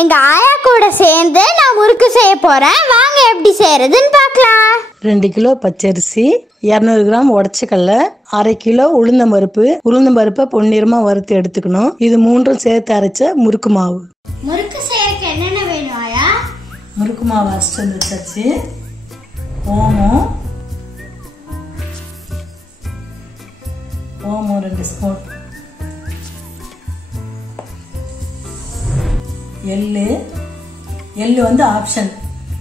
எங்க ஆயா கூட சேர்ந்து நான் முறுக்கு செய்ய போறேன். வாங்க எப்படி செய்யறதுன்னு பார்க்கலாம். 2 கிலோ பச்சரிசி, 200 கிராம் உடச்சக்கல்ல, 1/2 கிலோ உளுந்தம்பருப்பை பொன்னிறமா வறுத்து எடுத்துக்கணும். இது 3ம் சேர்த்து அரைச்ச முறுக்கு மாவு. முறுக்கு செய்யறதுக்கு என்னென்ன வேணும் ஆயா? முறுக்கு மாவு அரைச்சு வந்து வச்சாச்சு. ஓமம் 2 ஸ்பூன், எள்ளு வந்து ஆப்ஷன்,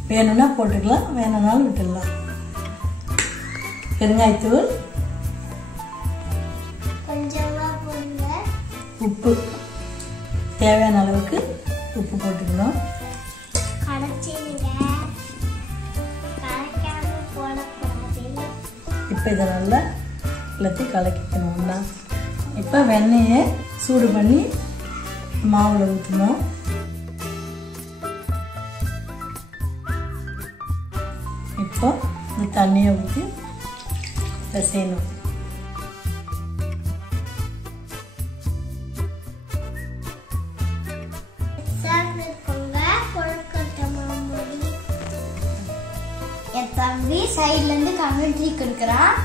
வேணும்னா போட்டுக்கலாம், வேணும்னாலும் விட்டுடலாம். பெருங்காயத்தூள், உப்பு, தேவையான அளவுக்கு உப்பு போட்டுக்கணும். இப்போ இதை நல்லா எல்லாத்தையும் கலக்கிக்கணும்னா. இப்போ வெண்ணெயை சூடு பண்ணி மாவில் ஊற்றணும். இப்போ இந்த தண்ணியை ஊற்றி பிசையணும். என் தம்பி சைட்ல இருந்து கமெண்ட்ரி கொடுக்குறான்.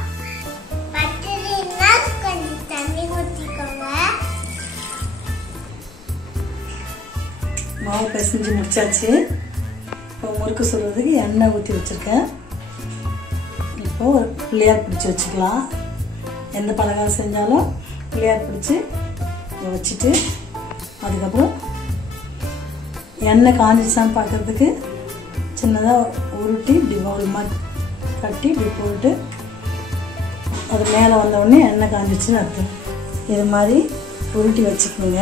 மாவு பிசைஞ்சு முடிச்சாச்சு. இப்போ முறுக்கு சுடுறதுக்கு எண்ணெய் ஊற்றி வச்சுருக்கேன். இப்போ ஒரு பிள்ளையார் பிடிச்சி வச்சுக்கலாம். எந்த பலகாரம் செஞ்சாலும் பிள்ளையார் பிடிச்சி வச்சுட்டு, அதுக்கப்புறம் எண்ணெய் காஞ்சிச்சான்னு பார்க்கறதுக்கு சின்னதாக உருட்டி இப்படி பவுல் மாதிரி கட்டி இப்படி போட்டு அது மேலே வந்தவுடனே எண்ணெய் காஞ்சிச்சுன்னு அர்த்தம். இது மாதிரி உருட்டி வச்சுக்கோங்க.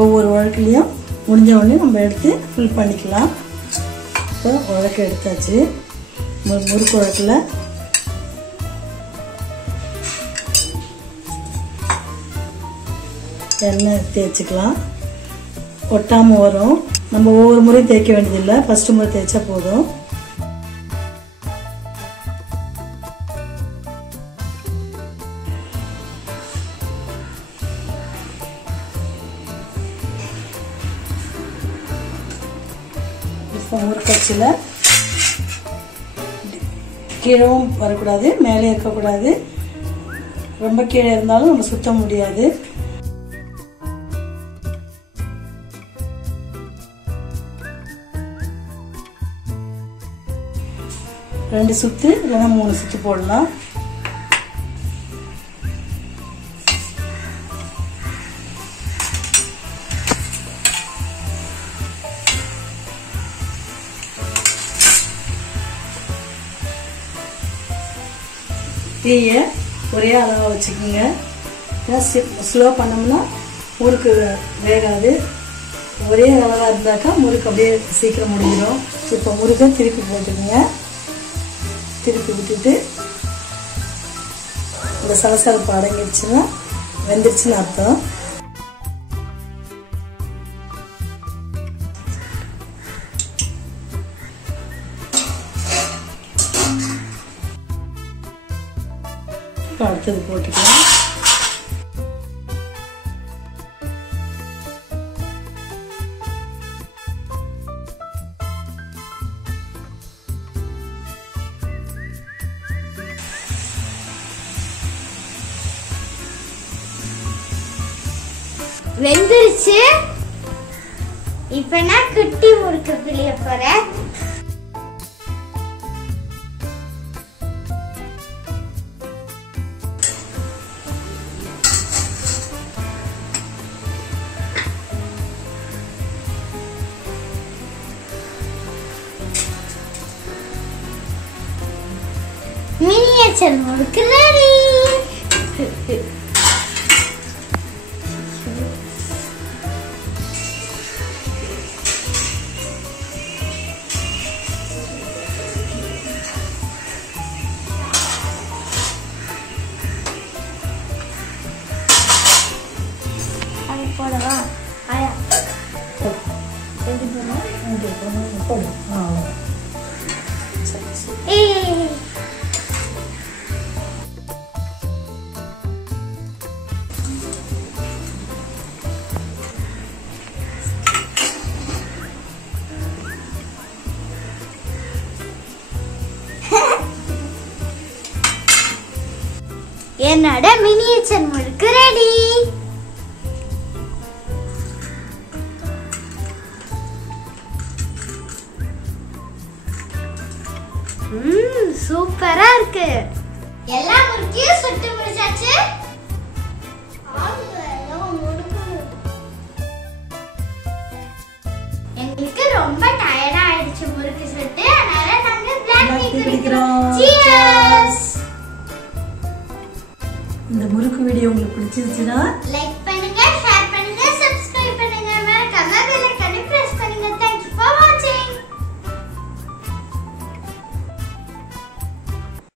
ஒவ்வொரு உலக்கையும் முடிஞ்ச உடனே நம்ம எடுத்து ஃபில் பண்ணிக்கலாம். இப்போ உலக்கை எடுத்தாச்சு. முறுக்கு உலக்கில் எண்ணெய் தேய்ச்சிக்கலாம். ஒட்டாமல் வரும். நம்ம ஒவ்வொரு முறையும் தேய்க்க வேண்டியதில்லை, ஃபஸ்ட்டு முறை தேய்ச்சா போதும். இப்போ முறுக்கச்சில் கீழவும் வரக்கூடாது, மேலே இருக்கக்கூடாது. ரொம்ப கீழே இருந்தாலும் நம்ம சுத்த முடியாது. ரெண்டு சுத்து இல்லைன்னா 3 சுத்து போடலாம். தீயை ஒரே அளவாக வச்சுக்கோங்க. ஸ்லோ பண்ணோம்னா முறுக்கு வேகாது. ஒரே அளவாக இருந்தாக்கா முறுக்கு அப்படியே சீக்கிரம் முடிஞ்சிடும். இப்போ முறுக்கை திருப்பி போட்டுக்கோங்க. திருப்பி விட்டுட்டு இந்த சலசலப்பு அடங்கிடுச்சுன்னா வெந்துருச்சுன்னு அர்த்தம். அடுத்தது போட்டுக்கலாம். வெந்துருச்சு. இப்ப நான் குட்டி முறுக்கு பிழிய போறேன். மினியேச்சர் முறுக்கு ரெடி. போடவா ஆயா? என்னோட மினியேச்சர் முறுக்கு ரெடி. சூப்பரா இருக்கு. எல்லா முறுக்கையும் சுட்டு முடிச்சாச்சு. எங்களுக்கு ரொம்ப டயர்டா ஆயிடுச்சு முறுக்கு சுட்டு. அதனால நாங்க பிளாக் டீ குடிக்கிறோம். Cheers. இந்த முறுக்கு வீடியோ உங்களுக்கு பிடிச்சிருச்சுன்னா லைக்